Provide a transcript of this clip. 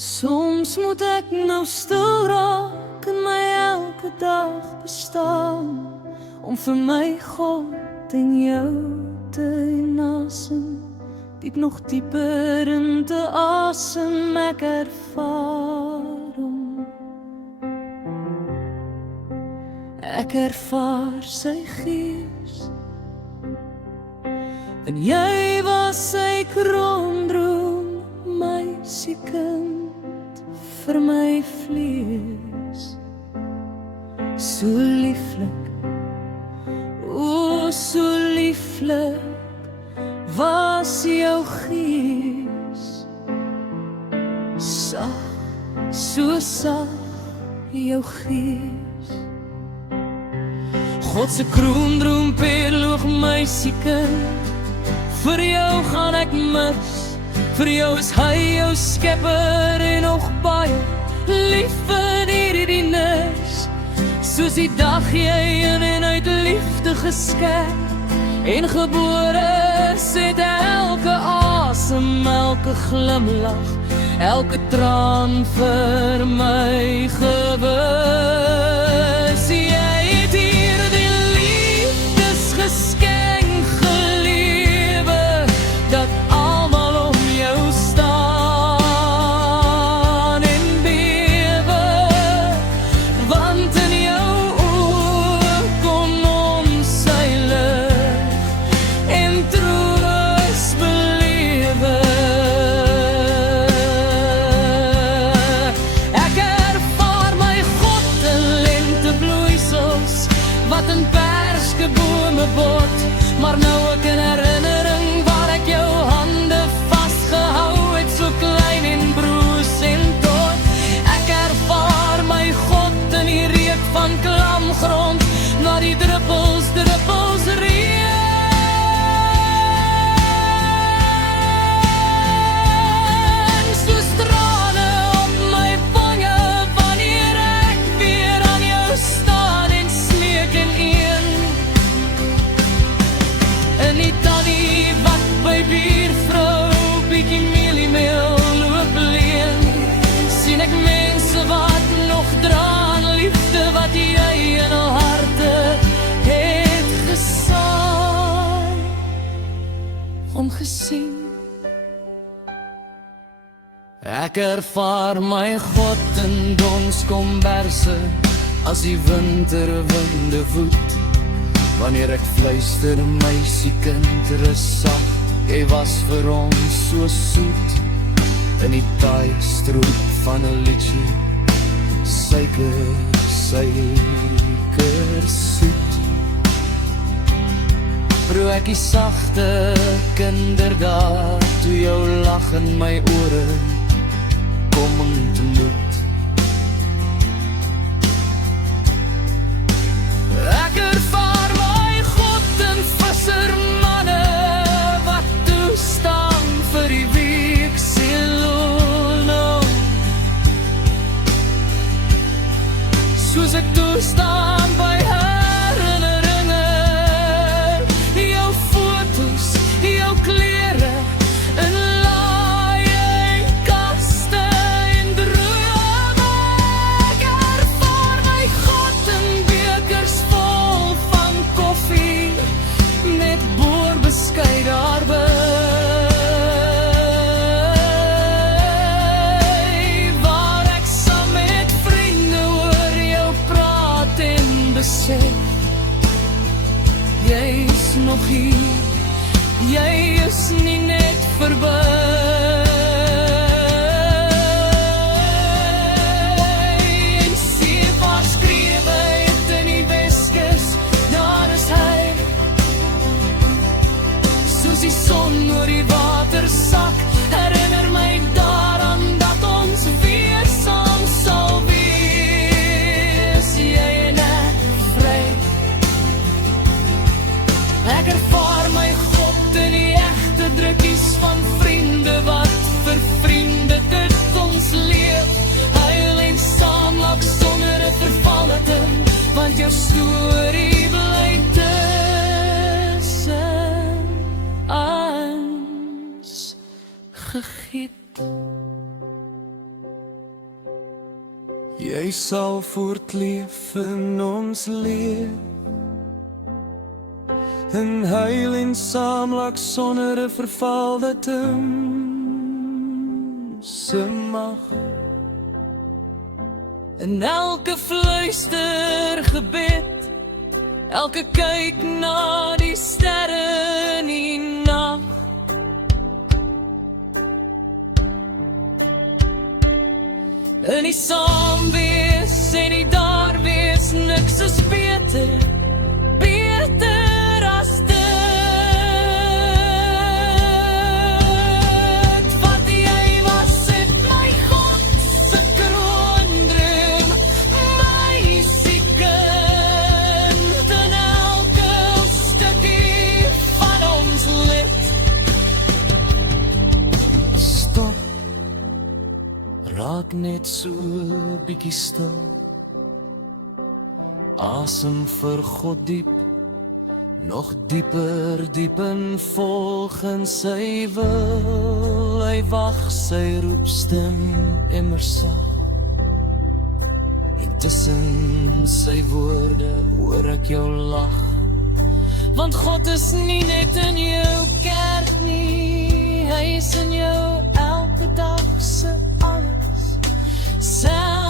Soms moet ek nou stil raak in my elke dag bestaan, om vir my God en jou te nasem, diep nog dieper in te asem. Ek ervaar hom, ek ervaar sy gees, en jy was sy kroondroom, meisiekind vir my vlees. So lieflik, o so lieflik was jou gees, sag, so sag jou gees. God se kroondroom perloog meisiekind, vir jou gaan ek mis. Vir jou is hy jou skepper en nog baie lief in hierdie nis. Soos die dag jy in en uit liefde geskep en gebore het elke asem, elke glimlach, elke traan vir my gewis. Jy het hier die liefdesgeskenk gelewe, dat maar nou ek in herinnering waar ek jou hande vastgehou het, so klein en broos en tot. Ek ervaar my God in die reuk van klam grond, na die druppels, druppels reën. Soos trane op my wange, wanneer ek weer aan jou staan en smeek en een. En die tannie wat by buurvrou bietjie mieliemeel loop leen, sien ek mense wat nog dra aan liefde wat jy in hul harte het gesaai, ongesien. Ek ervaar my God in donskomberse, as die winterwinde woed. Wanneer ek fluister, meisiekind, rus sag, jy was vir ons so soet. In die taai stroop van 'n liedjie, suiker, suiker soet. Proe ek die sagte kinderdae, toe jou lag in my ore kom ontmoet. Ek ervaar vissermanne wat toestaan vir die week silono, soos ek toestaan by herinneringe, jou foto's, jou klere in laaie en kaste en drome. Ek ervaar my God in bekers vol van koffie, met boorbeskei daarby, waar ek saam met vriende oor jou praat en besef, jy is nog hier, jy is nie net verby. En sien waar skrewe het in die Weskus, daar is hy, soos die son oor die water sak, herinner my daaraan dat ons weer saam sal wees, jy en ek vry. Ek ervaar my God in die egte drukkies van vriende wat vir vriende dit ons leef, huil en saamlak sonder 'n vervalleting, want jou storie bly tussen ons gegiet. Hy sal voortleef in ons lewe, in huil en saamlak sonder 'n verval dat se mag. In elke fluister gebed, elke kyk na die sterre in die nag, in die saam wees en die daar wees, niks is beter, beter as dit. Wat jy was het my God se kroondroom, my siekind in elke stukkie van ons lid. Stop, raak net so bietjie stil, asem vir God diep, nog dieper, diep in volgens sy wil. Hy wag sy roepstem immer sag, en tussen sy woorde hoor ek jou lag. Want God is nie net in jou kerk nie, hy is in jou elke dag se alles. Selfs